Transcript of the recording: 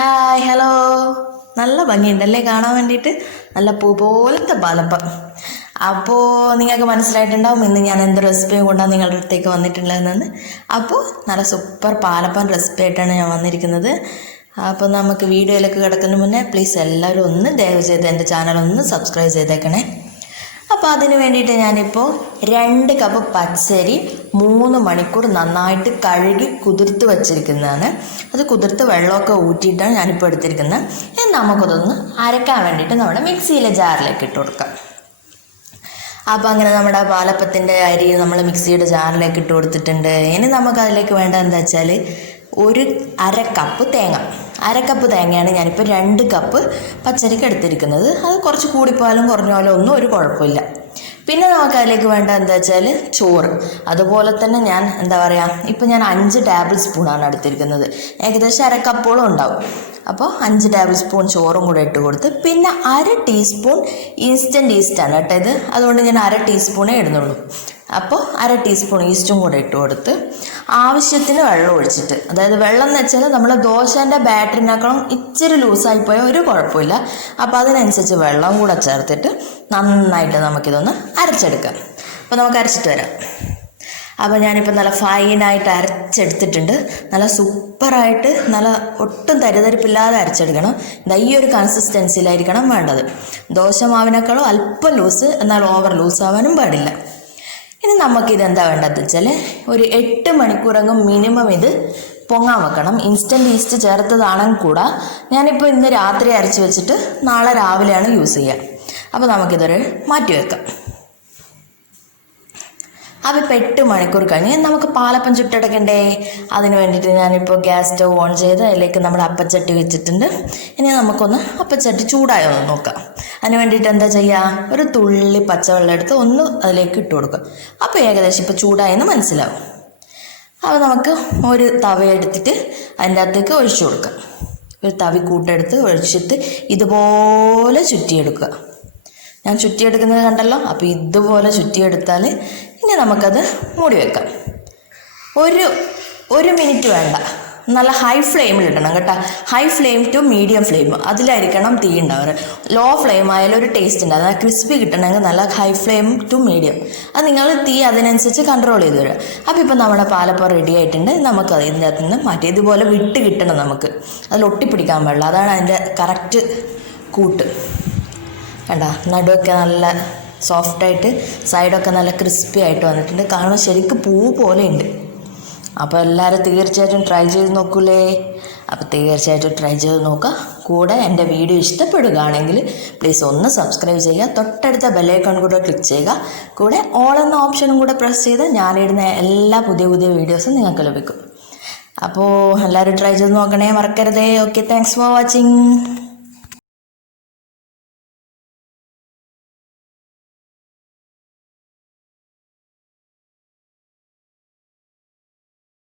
Hi hello നല്ല ഭംഗിയുണ്ടല്ലേ കാണാൻ വേണ്ടിയിട്ട്. നല്ല പൂ പോലത്തെ പാലപ്പം. അപ്പോൾ നിങ്ങൾക്ക് മനസ്സിലായിട്ടുണ്ടാവും ഇന്ന് ഞാൻ എന്ത് റെസിപ്പിയും കൊണ്ടാണ് നിങ്ങളുടെ അടുത്തേക്ക് വന്നിട്ടുള്ളതെന്ന്. അപ്പോൾ നല്ല സൂപ്പർ പാലപ്പം റെസിപ്പി ആയിട്ടാണ് ഞാൻ വന്നിരിക്കുന്നത്. അപ്പോൾ നമുക്ക് വീഡിയോയിലേക്ക് കിടക്കുന്നതിന് മുന്നേ പ്ലീസ് എല്ലാവരും ഒന്ന് ദയവ് ചെയ്ത് എൻ്റെ ചാനൽ ഒന്ന് സബ്സ്ക്രൈബ് ചെയ്തേക്കണേ. അപ്പോൾ അതിന് വേണ്ടിയിട്ട് ഞാനിപ്പോൾ 2 കപ്പ് പച്ചരി 3 മണിക്കൂർ നന്നായിട്ട് കഴുകി കുതിർത്ത് വച്ചിരിക്കുന്നതാണ്. അത് കുതിർത്ത് വെള്ളമൊക്കെ ഊറ്റിയിട്ടാണ് ഞാനിപ്പോൾ എടുത്തിരിക്കുന്നത്. ഇനി നമുക്കതൊന്ന് അരക്കാൻ വേണ്ടിയിട്ട് നമ്മുടെ മിക്സിയിലെ ജാറിലേക്ക് ഇട്ട് കൊടുക്കാം. അപ്പോൾ അങ്ങനെ നമ്മുടെ പാലപ്പത്തിൻ്റെ അരി നമ്മൾ മിക്സിയുടെ ജാറിലേക്ക് ഇട്ട് കൊടുത്തിട്ടുണ്ട്. ഇനി നമുക്കതിലേക്ക് വേണ്ടത് എന്താ വെച്ചാൽ അര കപ്പ് തേങ്ങയാണ് ഞാനിപ്പോൾ 2 കപ്പ് പച്ചരിക്ക് എടുത്തിരിക്കുന്നത്. അത് കുറച്ച് കൂടിപ്പോയാലും കുറഞ്ഞാലും ഒന്നും ഒരു കുഴപ്പമില്ല. പിന്നെ നമുക്കതിലേക്ക് വേണ്ട എന്താ വെച്ചാൽ ചോറ്. അതുപോലെ തന്നെ ഞാൻ ഇപ്പം ഞാൻ 5 ടേബിൾ സ്പൂണാണ് എടുത്തിരിക്കുന്നത്. ഏകദേശം അര കപ്പോളം ഉണ്ടാവും. അപ്പോൾ 5 ടേബിൾ സ്പൂൺ ചോറും കൂടെ ഇട്ട് കൊടുത്ത്, പിന്നെ 1/2 ടീസ്പൂൺ ഇൻസ്റ്റൻറ്റ് ഈസ്റ്റാണ് കേട്ടോ ഇത്. അതുകൊണ്ട് ഞാൻ 1/2 ടീസ്പൂണേ ഇടുന്നുള്ളൂ. അപ്പോൾ 1/2 ടീസ്പൂൺ ഈസ്റ്റും കൂടെ ഇട്ട് കൊടുത്ത് ആവശ്യത്തിന് വെള്ളം ഒഴിച്ചിട്ട്, അതായത് വെള്ളം എന്ന് വെച്ചാൽ നമ്മൾ ദോശേൻ്റെ ബാറ്ററിനേക്കാളും ഇച്ചിരി ലൂസായി പോയാൽ ഒരു കുഴപ്പമില്ല. അപ്പോൾ അതിനനുസരിച്ച് വെള്ളം കൂടെ ചേർത്തിട്ട് നന്നായിട്ട് നമുക്കിതൊന്ന് അരച്ചെടുക്കാം. അപ്പോൾ നമുക്ക് അരച്ചിട്ട് വരാം. അപ്പോൾ ഞാനിപ്പോൾ നല്ല ഫൈനായിട്ട് അരച്ചെടുത്തിട്ടുണ്ട്. നല്ല സൂപ്പറായിട്ട് നല്ല ഒട്ടും തരിതരിപ്പില്ലാതെ അരച്ചെടുക്കണം. ഈ ഒരു കൺസിസ്റ്റൻസിയിലായിരിക്കണം വേണ്ടത്. ദോശ മാവിനേക്കാളും അല്പം ലൂസ്, എന്നാൽ ഓവർ ലൂസ് ആവാനും പാടില്ല. ഇനി നമുക്കിതെന്താ വേണ്ടതെന്ന് വെച്ചാൽ ഒരു 8 മണിക്കൂറെങ്കിലും മിനിമം ഇത് പൊങ്ങാൻ വെക്കണം. ഇൻസ്റ്റൻറ്റ് ഈസ്റ്റ് ചേർത്തതാണെങ്കിൽ കൂടെ ഞാനിപ്പോൾ ഇന്ന് രാത്രി അരച്ച് വെച്ചിട്ട് നാളെ രാവിലെയാണ് യൂസ് ചെയ്യുക. അപ്പോൾ നമുക്കിതൊരു മാറ്റി വെക്കാം. അപ്പോൾ ഇപ്പോൾ 8 മണിക്കൂർ കഴിഞ്ഞ് നമുക്ക് പാലപ്പം ചുട്ടെടുക്കണ്ടേ. അതിന് വേണ്ടിയിട്ട് ഞാനിപ്പോൾ ഗ്യാസ് സ്റ്റവ് ഓൺ ചെയ്ത് അതിലേക്ക് നമ്മുടെ അപ്പച്ചട്ടി വെച്ചിട്ടുണ്ട്. ഇനി നമുക്കൊന്ന് അപ്പച്ചട്ടി ചൂടായോ എന്ന് നോക്കാം. അതിന് വേണ്ടിയിട്ട് എന്താ ചെയ്യുക, ഒരു തുള്ളി പച്ചവെള്ളം എടുത്ത് ഒന്ന് അതിലേക്ക് ഇട്ട് കൊടുക്കുക. അപ്പോൾ ഏകദേശം ഇപ്പോൾ ചൂടായെന്ന് മനസ്സിലാവും. അപ്പോൾ നമുക്ക് ഒരു തവ എടുത്തിട്ട് അതിൻ്റെ അകത്തേക്ക് ഒഴിച്ചു കൊടുക്കാം. ഒരു തവി കൂട്ടെടുത്ത് ഒഴിച്ചിട്ട് ഇതുപോലെ ചുറ്റിയെടുക്കുക. ഞാൻ ചുറ്റിയെടുക്കുന്നത് കണ്ടല്ലോ. അപ്പോൾ ഇതുപോലെ ചുറ്റിയെടുത്താൽ ഇനി നമുക്കത് മൂടി വെക്കാം. ഒരു മിനിറ്റ് വേണ്ട, നല്ല ഹൈ ഫ്ലെയിമിൽ ഇടണം കേട്ടോ. High flame to medium flame അതിലായിരിക്കണം തീ ഉണ്ടാവുക. ലോ ഫ്ലെയിം ആയാലും ഒരു ടേസ്റ്റ് ഉണ്ടാകും. അത് ക്രിസ്പി കിട്ടണമെങ്കിൽ നല്ല ഹൈ ഫ്ലെയിം ടു മീഡിയം. അത് നിങ്ങൾ തീ അതിനനുസരിച്ച് കൺട്രോൾ ചെയ്ത് വരിക. അപ്പോൾ ഇപ്പോൾ നമ്മുടെ പാലപ്പം റെഡി ആയിട്ടുണ്ട്. നമുക്ക് ഇതിൻ്റെ അകത്ത് നിന്ന് മാറ്റി ഇതുപോലെ വിട്ട് കിട്ടണം. നമുക്ക് അതിൽ ഒട്ടിപ്പിടിക്കാൻ പാടില്ല. അതാണ് അതിൻ്റെ കറക്റ്റ് കൂട്ട്. കണ്ട നടുവൊക്കെ നല്ല സോഫ്റ്റായിട്ട് സൈഡൊക്കെ നല്ല ക്രിസ്പി ആയിട്ട് വന്നിട്ടുണ്ട്. കാണുമ്പോൾ ശരിക്കും പൂ പോലെ ഉണ്ട്. അപ്പോൾ എല്ലാവരും തീർച്ചയായിട്ടും ട്രൈ ചെയ്ത് നോക്കൂലേ. അപ്പോൾ തീർച്ചയായിട്ടും ട്രൈ ചെയ്ത് നോക്കുക. കൂടെ എൻ്റെ വീഡിയോ ഇഷ്ടപ്പെടുകയാണെങ്കിൽ പ്ലീസ് ഒന്ന് സബ്സ്ക്രൈബ് ചെയ്യുക. തൊട്ടടുത്ത ബെല്ലൈക്കൺ കൂടെ ക്ലിക്ക് ചെയ്യുക. കൂടെ ഓൾ എന്ന ഓപ്ഷനും കൂടെ പ്രസ് ചെയ്ത് ഞാനിടുന്ന എല്ലാ പുതിയ വീഡിയോസും നിങ്ങൾക്ക് ലഭിക്കും. അപ്പോൾ എല്ലാവരും ട്രൈ ചെയ്ത് നോക്കണേ, മറക്കരുതേ. Okay, thanks for watching.